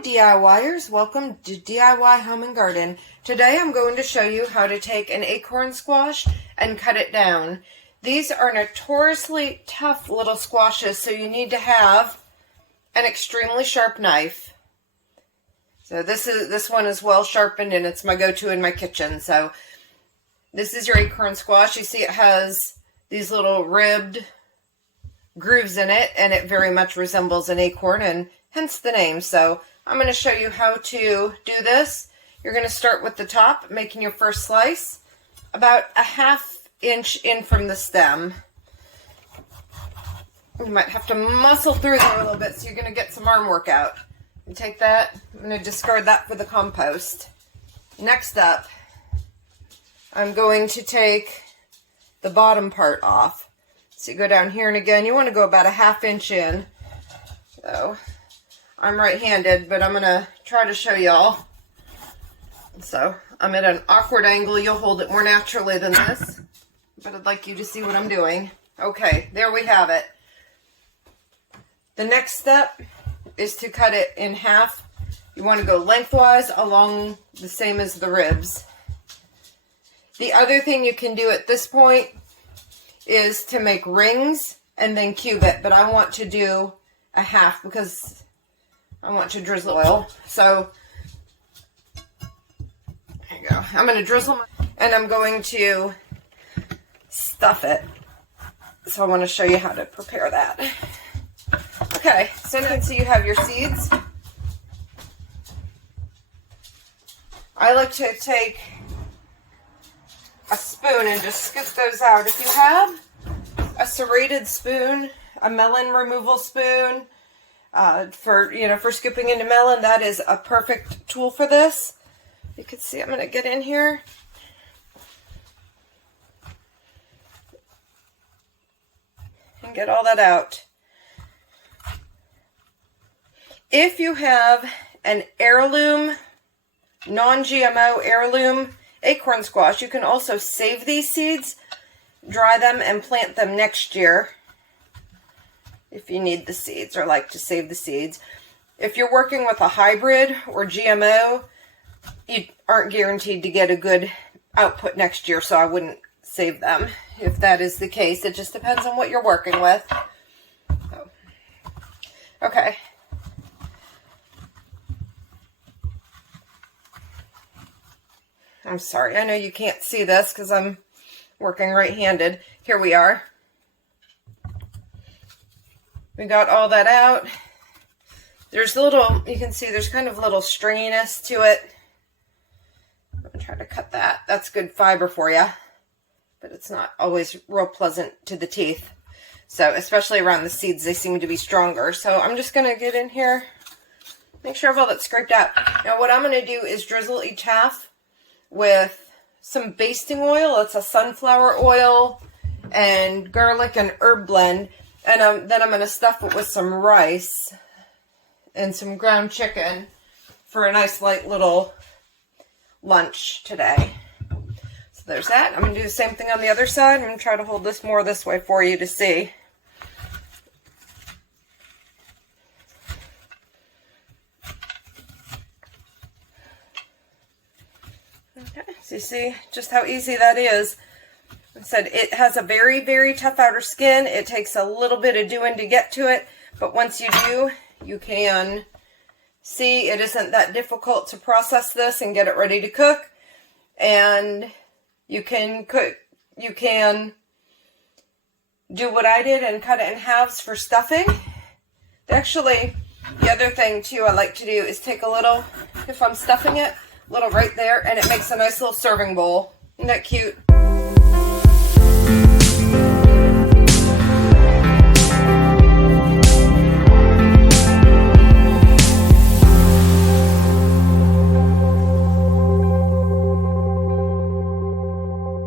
Hi DIYers, welcome to DIY Home and Garden. Today I'm going to show you how to take an acorn squash and cut it down. These are notoriously tough little squashes, so you need to have an extremely sharp knife. So this one is well sharpened and it's my go-to in my kitchen. So this is your acorn squash. You see it has these little ribbed grooves in it, and it very much resembles an acorn, and hence the name. So I'm going to show you how to do this. You're going to start with the top, making your first slice about a ½ inch in from the stem. You might have to muscle through there a little bit, so you're going to get some arm workout. You take that, I'm going to discard that for the compost. Next up, I'm going to take the bottom part off. So you go down here, and again, you want to go about a ½ inch in. So I'm right-handed, but I'm going to try to show y'all. So I'm at an awkward angle. You'll hold it more naturally than this, but I'd like you to see what I'm doing. Okay, there we have it. The next step is to cut it in half. You want to go lengthwise along the same as the ribs. The other thing you can do at this point is to make rings and then cube it, but I want to do a half because I want to drizzle oil. So there you go. I'm going to drizzle and I'm going to stuff it. So I want to show you how to prepare that. Okay, so now you have your seeds. I like to take a spoon and just scoop those out. If you have a serrated spoon, a melon removal spoon, for scooping into melon, that is a perfect tool for this. You can see I'm going to get in here. And get all that out. If you have an heirloom, non-GMO heirloom acorn squash, you can also save these seeds, dry them, and plant them next year if you need the seeds or like to save the seeds. If you're working with a hybrid or GMO, you aren't guaranteed to get a good output next year, so I wouldn't save them if that is the case. It just depends on what you're working with. Okay. I'm sorry, I know you can't see this because I'm working right-handed. Here we are. We got all that out. There's you can see there's kind of a little stringiness to it. I'm going to try to cut that. That's good fiber for you, but it's not always real pleasant to the teeth. So, especially around the seeds, they seem to be stronger. So I'm just going to get in here, make sure I have all that scraped out. Now what I'm going to do is drizzle each half with some basting oil. It's a sunflower oil and garlic and herb blend. And then I'm going to stuff it with some rice and some ground chicken for a nice light little lunch today. So there's that. I'm going to do the same thing on the other side. I'm going to try to hold this more this way for you to see. Okay, so you see just how easy that is. I said it has a very, very tough outer skin. It takes a little bit of doing to get to it, but once you do, you can see it isn't that difficult to process this and get it ready to cook. And you can do what I did and cut it in halves for stuffing. Actually, the other thing too I like to do is take a little, if I'm stuffing it, little right there, and it makes a nice little serving bowl. Isn't that cute?